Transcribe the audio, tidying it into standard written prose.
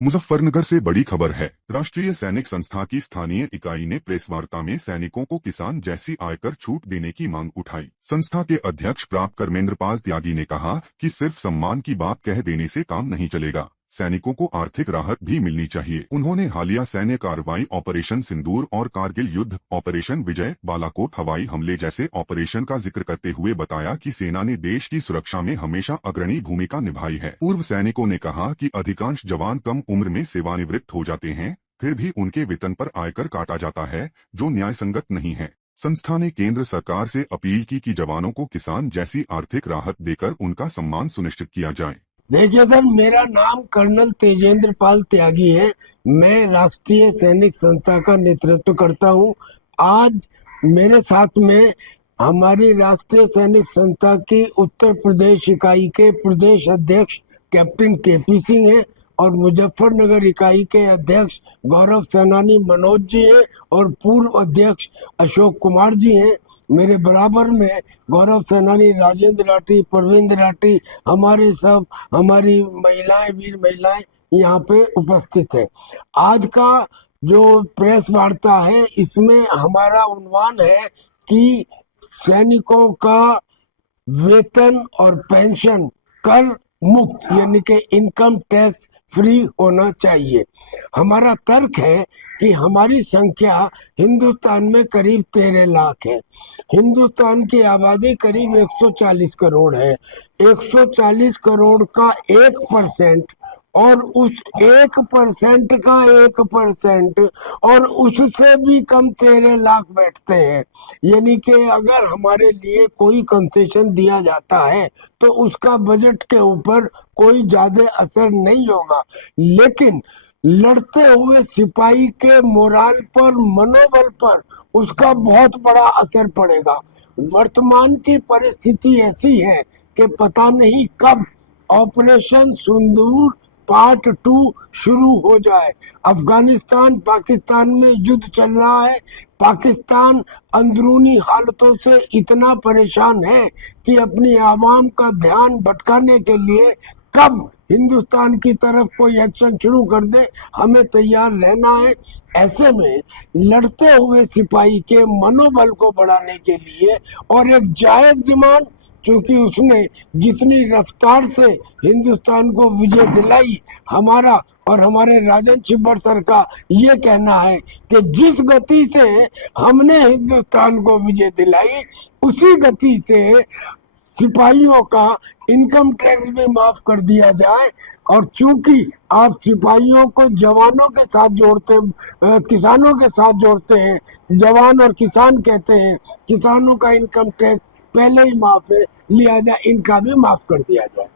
मुजफ्फरनगर से बड़ी खबर है। राष्ट्रीय सैनिक संस्था की स्थानीय इकाई ने प्रेस वार्ता में सैनिकों को किसान जैसी आयकर छूट देने की मांग उठाई। संस्था के अध्यक्ष प्राप्त कर्मेंद्रपाल त्यागी ने कहा कि सिर्फ सम्मान की बात कह देने से काम नहीं चलेगा, सैनिकों को आर्थिक राहत भी मिलनी चाहिए। उन्होंने हालिया सैन्य कार्रवाई ऑपरेशन सिंदूर और कारगिल युद्ध ऑपरेशन विजय, बालाकोट हवाई हमले जैसे ऑपरेशन का जिक्र करते हुए बताया कि सेना ने देश की सुरक्षा में हमेशा अग्रणी भूमिका निभाई है। पूर्व सैनिकों ने कहा कि अधिकांश जवान कम उम्र में सेवानिवृत्त हो जाते हैं, फिर भी उनके वेतन पर आयकर काटा जाता है, जो न्यायसंगत नहीं है। संस्था ने केंद्र सरकार से अपील की कि जवानों को किसान जैसी आर्थिक राहत देकर उनका सम्मान सुनिश्चित किया जाए। देखिए सर, मेरा नाम कर्नल तेजेंद्र पाल त्यागी है। मैं राष्ट्रीय सैनिक संस्था का नेतृत्व करता हूं। आज मेरे साथ में हमारी राष्ट्रीय सैनिक संस्था की उत्तर प्रदेश इकाई के प्रदेश अध्यक्ष कैप्टन केपी सिंह हैं और मुजफ्फरनगर इकाई के अध्यक्ष गौरव सेनानी मनोज जी हैं और पूर्व अध्यक्ष अशोक कुमार जी हैं। मेरे बराबर में गौरव सेनानी राजेंद्र राठी, प्रवीण राठी, हमारी महिलाएं, वीर महिलाएं यहाँ पे उपस्थित है। आज का जो प्रेस वार्ता है, इसमें हमारा उन्वान है कि सैनिकों का वेतन और पेंशन कर मुक्त यानी कि इनकम टैक्स फ्री होना चाहिए। हमारा तर्क है कि हमारी संख्या हिंदुस्तान में करीब 13 लाख है। हिंदुस्तान की आबादी करीब 140 करोड़ है। 140 करोड़ का 1% और उस 1% का 1% और उससे भी कम 13 लाख बैठते हैं। यानी कि अगर हमारे लिए कोई कंसेशन दिया जाता है तो उसका बजट के ऊपर कोई ज्यादा असर नहीं होगा, लेकिन लड़ते हुए सिपाही के मोराल पर, मनोबल पर उसका बहुत बड़ा असर पड़ेगा। वर्तमान की परिस्थिति ऐसी है कि पता नहीं कब ऑपरेशन सिंदूर पार्ट 2 शुरू हो जाए। अफगानिस्तान पाकिस्तान में युद्ध चल रहा है। पाकिस्तान अंदरूनी हालतों से इतना परेशान है कि अपनी आवाम का ध्यान भटकाने के लिए कब हिंदुस्तान की तरफ कोई एक्शन शुरू कर दे, हमें तैयार रहना है। ऐसे में लड़ते हुए सिपाही के मनोबल को बढ़ाने के लिए और एक जायज डिमांड, क्योंकि उसने जितनी रफ्तार से हिंदुस्तान को विजय दिलाई, हमारा और हमारे राजन छिब्बर सर का ये कहना है कि जिस गति से हमने हिंदुस्तान को विजय दिलाई, उसी गति से सिपाहियों का इनकम टैक्स भी माफ कर दिया जाए। और चूंकि आप सिपाहियों को जवानों के साथ जोड़ते, किसानों के साथ जोड़ते हैं, जवान और किसान कहते हैं, किसानों का इनकम टैक्स पहले ही माफ है, लिहाजा इनका भी माफ कर दिया जाए।